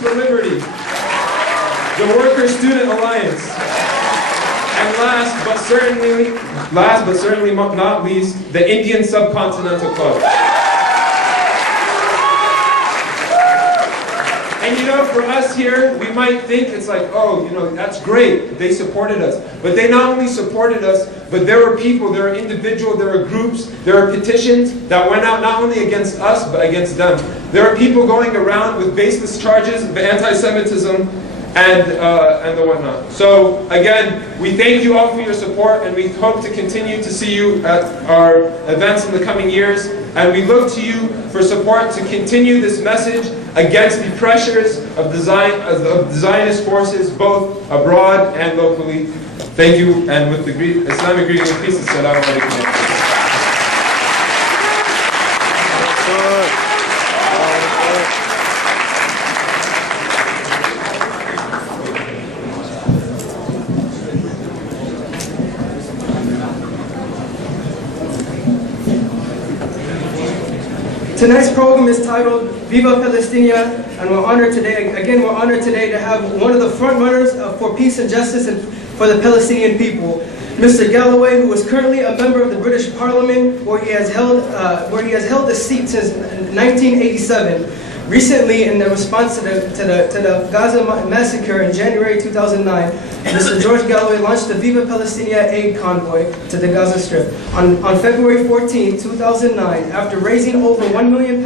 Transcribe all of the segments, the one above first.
for Liberty, the Workers' Student Alliance, and last but certainly not least, the Indian Subcontinental Club. And you know, for us here, we might think it's like, oh, you know, that's great, they supported us. But they not only supported us, but there were people, there were individuals, there were groups, there were petitions that went out not only against us, but against them. There are people going around with baseless charges of anti-Semitism and the whatnot. So again, we thank you all for your support, and we hope to continue to see you at our events in the coming years. And we look to you for support to continue this message against the pressures of the Zionist forces, both abroad and locally. Thank you, and with the Islamic greeting of peace, assalamu alaikum. Tonight's program is titled Viva Palestina, and we're honored today to have one of the front runners for peace and justice and for the Palestinian people, Mr. Galloway, who is currently a member of the British Parliament, where he has held a seat since 1987. Recently, in the response to the Gaza massacre in January 2009, Mr. George Galloway launched the Viva Palestina aid convoy to the Gaza Strip. On February 14, 2009, after raising over £1 million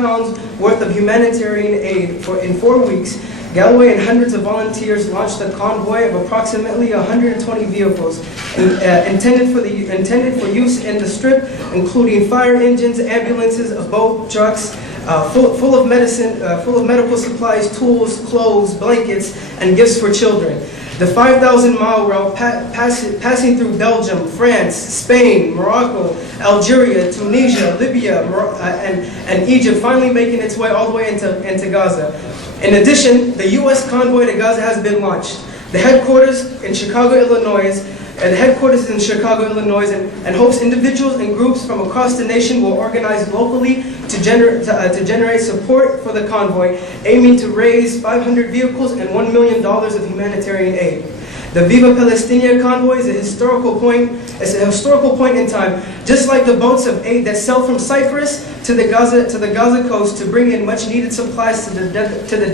worth of humanitarian aid in 4 weeks, Galloway and hundreds of volunteers launched a convoy of approximately 120 vehicles intended for use in the Strip, including fire engines, ambulances, boat trucks, full of medical supplies, tools, clothes, blankets, and gifts for children. The 5,000-mile route passing through Belgium, France, Spain, Morocco, Algeria, Tunisia, Libya, and Egypt, finally making its way all the way into Gaza. In addition, the U.S. convoy to Gaza has been launched. The headquarters in Chicago, Illinois, and hopes individuals and groups from across the nation will organize locally to generate support for the convoy, aiming to raise 500 vehicles and $1 million of humanitarian aid. The Viva Palestina convoy is a historical point in time, just like the boats of aid that sail from Cyprus to the Gaza coast to bring in much needed supplies to the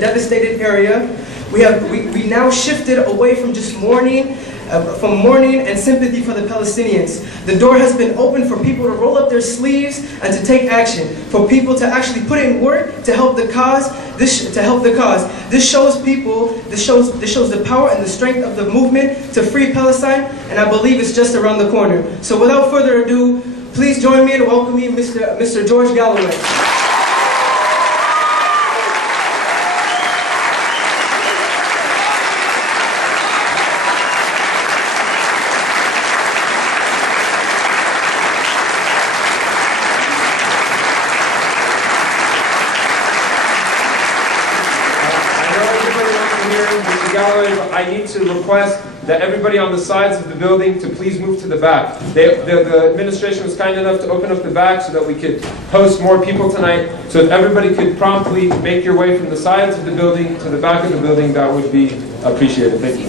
devastated area. We now shifted away from just mourning and sympathy for the Palestinians. The door has been opened for people to roll up their sleeves and to take action, for people to actually put in work to help the cause. This shows the power and the strength of the movement to free Palestine, and I believe it's just around the corner. So without further ado, please join me in welcoming Mr. George Galloway. I need to request that everybody on the sides of the building to please move to the back. The administration was kind enough to open up the back so that we could host more people tonight. So if everybody could promptly make your way from the sides of the building to the back of the building, that would be appreciated. Thank you.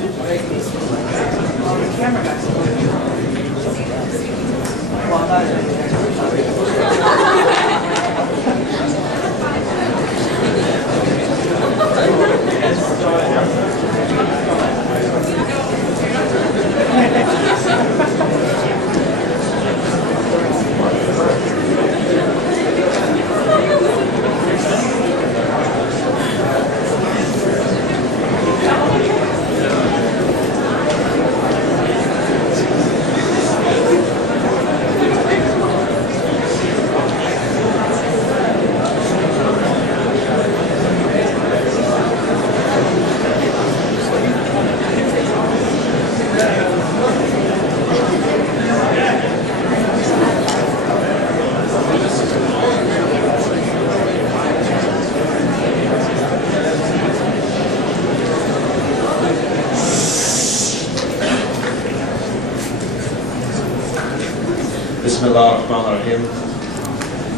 Bismillahirrahmanirrahim.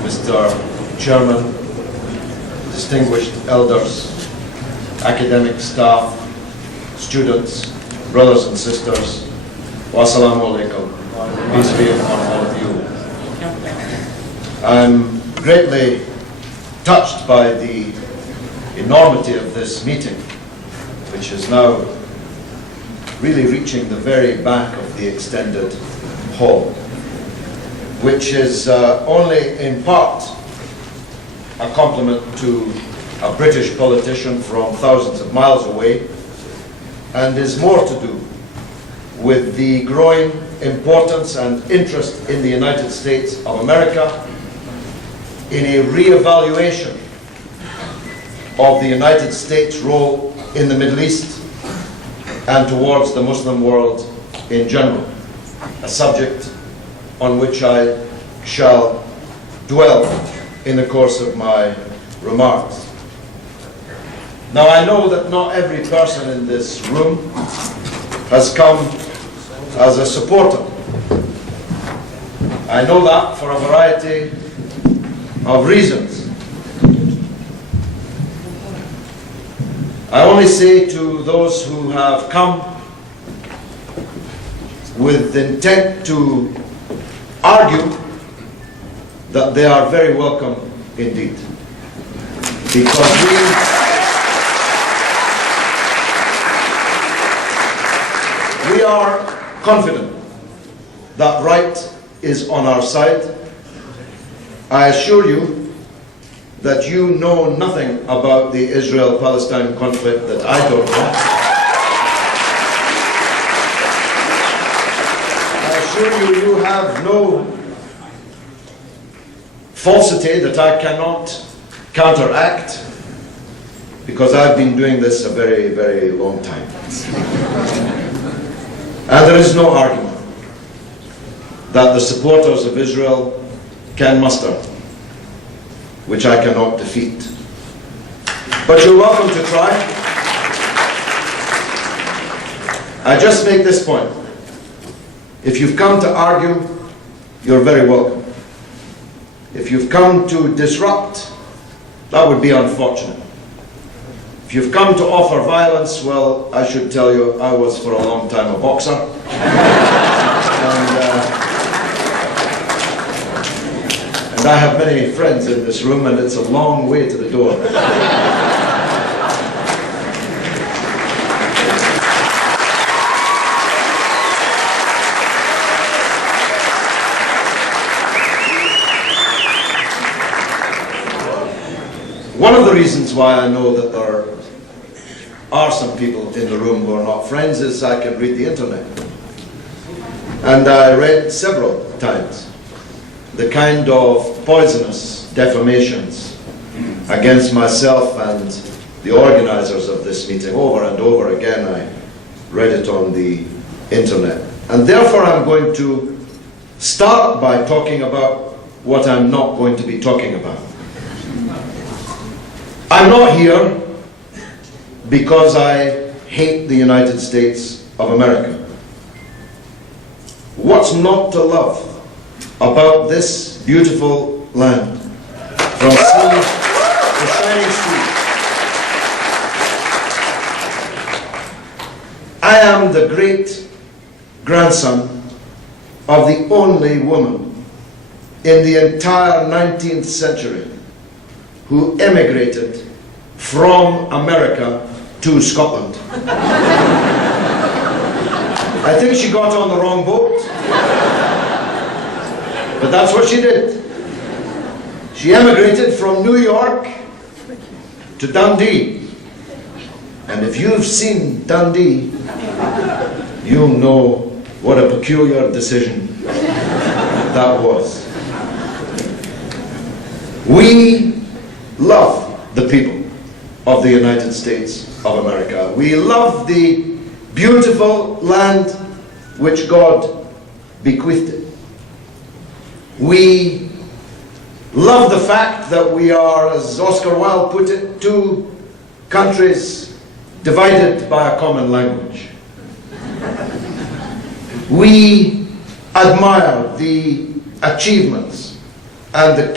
Mr. Chairman, distinguished elders, academic staff, students, brothers and sisters, wassalamu alaikum, peace be upon all of you. I'm greatly touched by the enormity of this meeting, which is now really reaching the very back of the extended hall, which is only in part a compliment to a British politician from thousands of miles away, and is more to do with the growing importance and interest in the United States of America in a re-evaluation of the United States' role in the Middle East and towards the Muslim world in general, a subject on which I shall dwell in the course of my remarks. Now, I know that not every person in this room has come as a supporter. I know that for a variety of reasons. I only say to those who have come with the intent to argue that they are very welcome indeed. Because we are confident that right is on our side. I assure you that you know nothing about the Israel-Palestine conflict that I don't know. I assure you, you have no falsity that I cannot counteract, because I've been doing this a very, very long time. And there is no argument that the supporters of Israel can muster, which I cannot defeat. But you're welcome to try. I just make this point. If you've come to argue, you're very welcome. If you've come to disrupt, that would be unfortunate. If you've come to offer violence, well, I should tell you, I was for a long time a boxer. And I have many friends in this room, and it's a long way to the door. One of the reasons why I know that there are some people in the room who are not friends is I can read the internet. And I read several times the kind of poisonous defamations against myself and the organizers of this meeting. Over and over again I read it on the internet. And therefore I'm going to start by talking about what I'm not going to be talking about. I'm not here because I hate the United States of America. What's not to love about this beautiful land, from sea to shining sea? I am the great grandson of the only woman in the entire 19th century who emigrated from America to Scotland. I think she got on the wrong boat, but that's what she did. She emigrated from New York to Dundee. And if you've seen Dundee, you'll know what a peculiar decision that was. We love the people of the United States of America. We love the beautiful land which God bequeathed it. We love the fact that we are, as Oscar Wilde put it, two countries divided by a common language. We admire the achievements and the